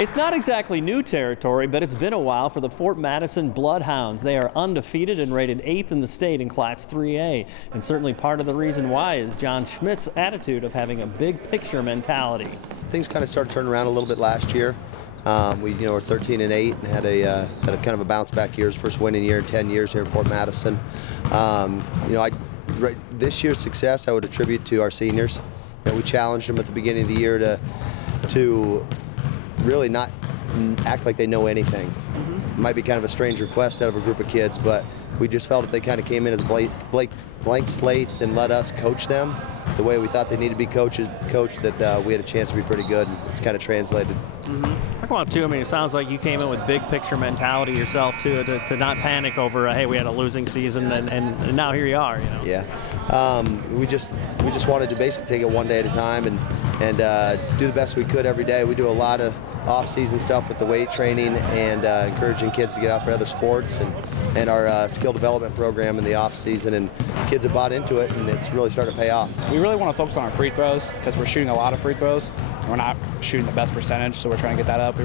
It's not exactly new territory, but it's been a while for the Fort Madison Bloodhounds. They are undefeated and rated 8th in the state in Class 3A. And certainly part of the reason why is Jon Schmitz's attitude of having a big picture mentality. Things kind of started turning around a little bit last year. We were 13-8 and had a kind of a bounce back year, first winning year in 10 years here in Fort Madison. This year's success I would attribute to our seniors. We challenged them at the beginning of the year to really not act like they know anything. It might be kind of a strange request out of a group of kids, but we just felt that they kind of came in as blank slates and let us coach them the way we thought they needed to be coached, that we had a chance to be pretty good. It's kind of translated. Talk about, too, I mean, it sounds like you came in with big picture mentality yourself, too, to not panic over, hey, we had a losing season, and now here you are, you know. Yeah. We just wanted to basically take it one day at a time and do the best we could every day. We do a lot of off-season stuff with the weight training and encouraging kids to get out for other sports, and our skill development program in the off-season, and kids have bought into it, and it's really starting to pay off. We really want to focus on our free throws because we're shooting a lot of free throws. We're not shooting the best percentage, so we're trying to get that up.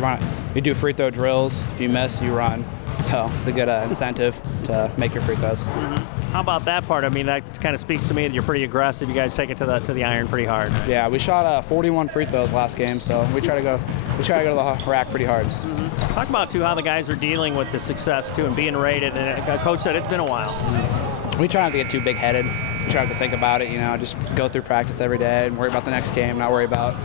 We do free throw drills. If you miss, you run. So it's a good incentive to make your free throws. How about that part? I mean, that kind of speaks to me that you're pretty aggressive. You guys take it to the iron pretty hard. Right? Yeah, we shot 41 free throws last game, so we try to go to the rack pretty hard. Talk about, too, how the guys are dealing with the success, too, and being rated. And Coach said it's been a while. We try not to get too big-headed. We try not to think about it, just go through practice every day and worry about the next game, not worry about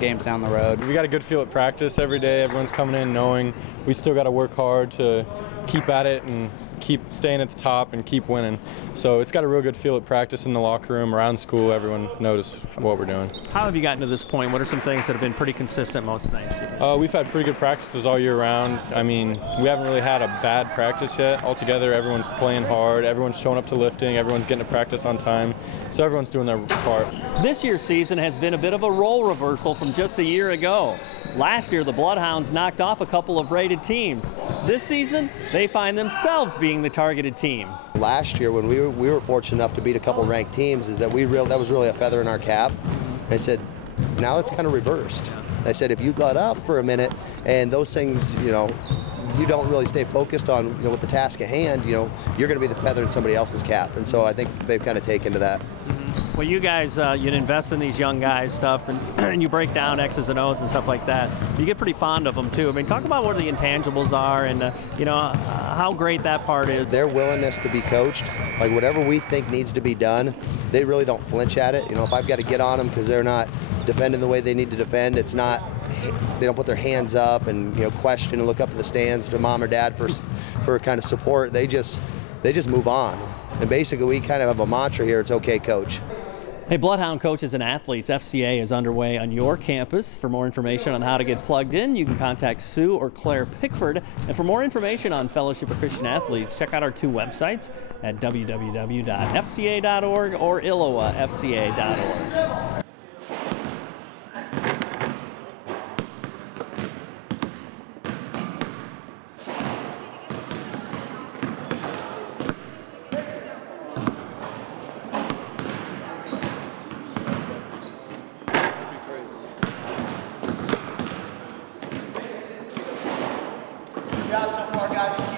games down the road. We got a good feel at practice every day. Everyone's coming in knowing we still got to work hard to keep at it and keep staying at the top and keep winning. So it's got a real good feel at practice, in the locker room, around school. Everyone knows what we're doing. How have you gotten to this point? What are some things that have been pretty consistent most nights? We've had pretty good practices all year round. I mean, we haven't really had a bad practice yet. Altogether, everyone's playing hard. Everyone's showing up to lifting. Everyone's getting to practice on time. So everyone's doing their part. This year's season has been a bit of a role reversal from just a year ago. Last year, the Bloodhounds knocked off a couple of rated teams. This season, they find themselves being the targeted team. Last year, when we were fortunate enough to beat a couple ranked teams, that was really a feather in our cap. I said, now it's kind of reversed. I said, if you got up for a minute and those things, you don't really stay focused on with the task at hand, you're going to be the feather in somebody else's cap. And so I think they've kind of taken to that. Well, you guys, you invest in these young guys stuff, and you break down X's and O's and stuff like that. You get pretty fond of them, too. I mean, talk about what the intangibles are and, how great that part is. Their willingness to be coached, like whatever we think needs to be done, they really don't flinch at it. If I've got to get on them because they're not defending the way they need to defend, they don't put their hands up and, question and look up at the stands to mom or dad for kind of support. They just move on. And basically, we kind of have a mantra here, it's okay, coach. Hey, Bloodhound Coaches and Athletes, FCA is underway on your campus. For more information on how to get plugged in, you can contact Sue or Claire Pickford. And for more information on Fellowship of Christian Athletes, check out our two websites at www.fca.org or illowafca.org. Good job so far, guys.